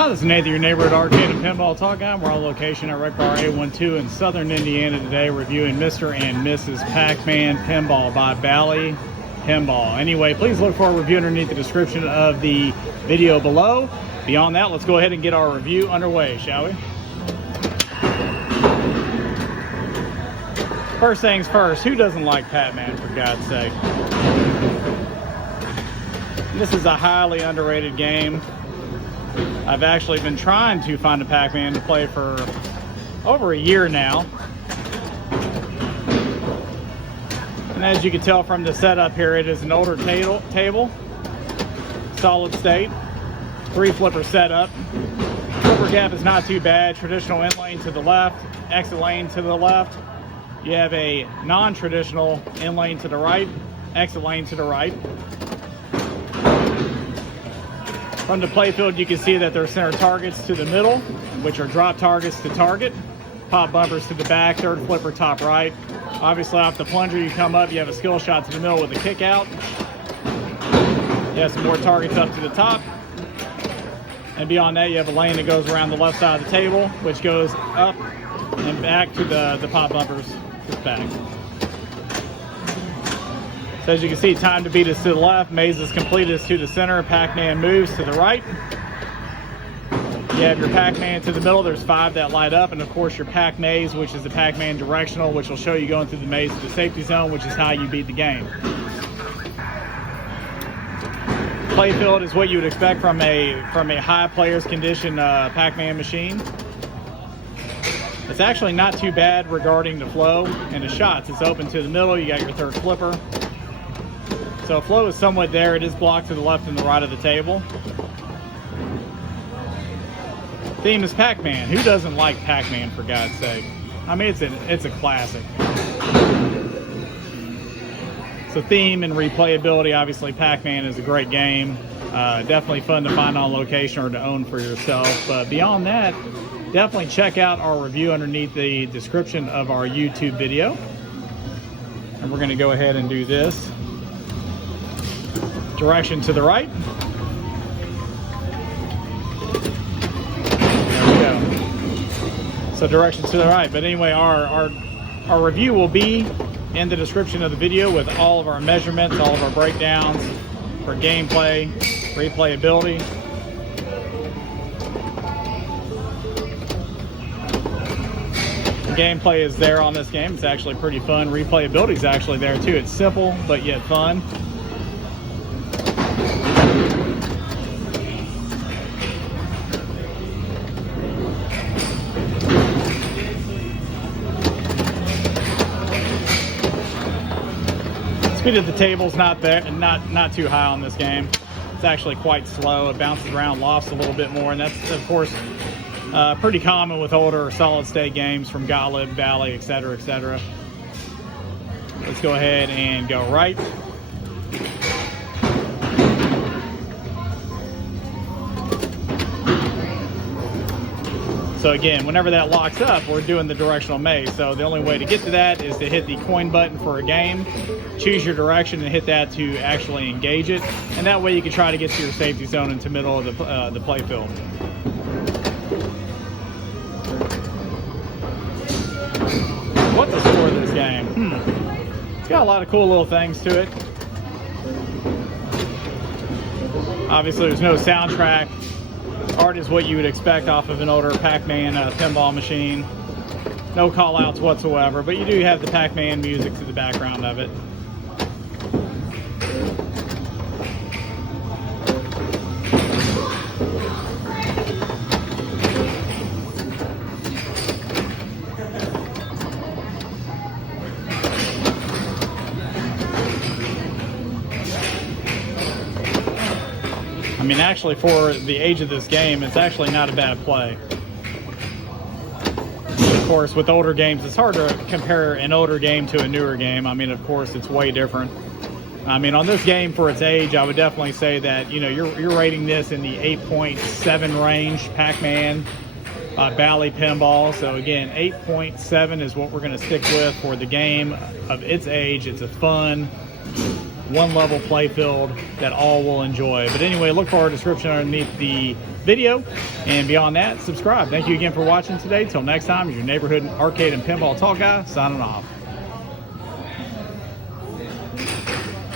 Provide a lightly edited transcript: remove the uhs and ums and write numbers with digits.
Hi, this is Nathan, your neighborhood arcade and pinball talk guy. We're on location at Rec Bar 812 in southern Indiana today, reviewing Mr. and Mrs. Pac-Man Pinball by Bally Pinball. Anyway, please look for a review underneath the description of the video below. Beyond that, let's go ahead and get our review underway, shall we? First things first, who doesn't like Pac-Man, for God's sake? This is a highly underrated game. I've actually been trying to find a Pac-Man to play for over a year now. And as you can tell from the setup here, it is an older table, solid state, 3-flipper setup. Flipper gap is not too bad. Traditional in lane to the left, exit lane to the left. You have a non-traditional in lane to the right, exit lane to the right. From the playfield, you can see that there are center targets to the middle, which are drop targets to target. Pop bumpers to the back, third flipper top right. Obviously, off the plunger, you come up, you have a skill shot to the middle with a kick out. You have some more targets up to the top. And beyond that, you have a lane that goes around the left side of the table, which goes up and back to the pop bumpers to the back. So as you can see, time to beat is to the left, maze is complete is to the center, Pac-Man moves to the right. You have your Pac-Man to the middle, there's 5 that light up, and of course your Pac-Maze, which is the Pac-Man directional, which will show you going through the maze to the safety zone, which is how you beat the game. Playfield is what you would expect from a high player's condition Pac-Man machine. It's actually not too bad regarding the flow and the shots. It's open to the middle, you got your third flipper. So flow is somewhat there. It is blocked to the left and the right of the table. Theme is Pac-Man. Who doesn't like Pac-Man, for God's sake? I mean, it's a classic. So theme and replayability, obviously Pac-Man is a great game. Definitely fun to find on location or to own for yourself. But beyond that, definitely check out our review underneath the description of our YouTube video. And we're going to go ahead and do this. Direction to the right. There we go. So direction to the right. But anyway, our review will be in the description of the video with all of our measurements, all of our breakdowns for gameplay, replayability. The gameplay is there on this game. It's actually pretty fun. Replayability is actually there too. It's simple, but yet fun. Speed of the table's not there, not too high on this game. It's actually quite slow. It bounces around, lofts a little bit more, and that's of course pretty common with older solid state games from Gottlieb, Bally, etc., etc. Let's go ahead and go right. So again, whenever that locks up, we're doing the directional maze. So the only way to get to that is to hit the coin button for a game, choose your direction, and hit that to actually engage it. And that way you can try to get to your safety zone into the middle of the playfield. What's the score of this game? It's got a lot of cool little things to it. Obviously, there's no soundtrack. Art is what you would expect off of an older Pac-Man pinball machine. No call-outs whatsoever, but you do have the Pac-Man music to the background of it. I mean, actually, for the age of this game, it's actually not a bad play. Of course, with older games, it's hard to compare an older game to a newer game. I mean, of course, it's way different. I mean, on this game, for its age, I would definitely say that, you know, you're rating this in the 8.7 range, Pac-Man, Bally Pinball. So again, 8.7 is what we're going to stick with for the game of its age. It's a fun, one level play field that all will enjoy. But anyway, look for our description underneath the video, and beyond that, subscribe. Thank you again for watching today. Till next time, your neighborhood arcade and pinball talk guy signing off.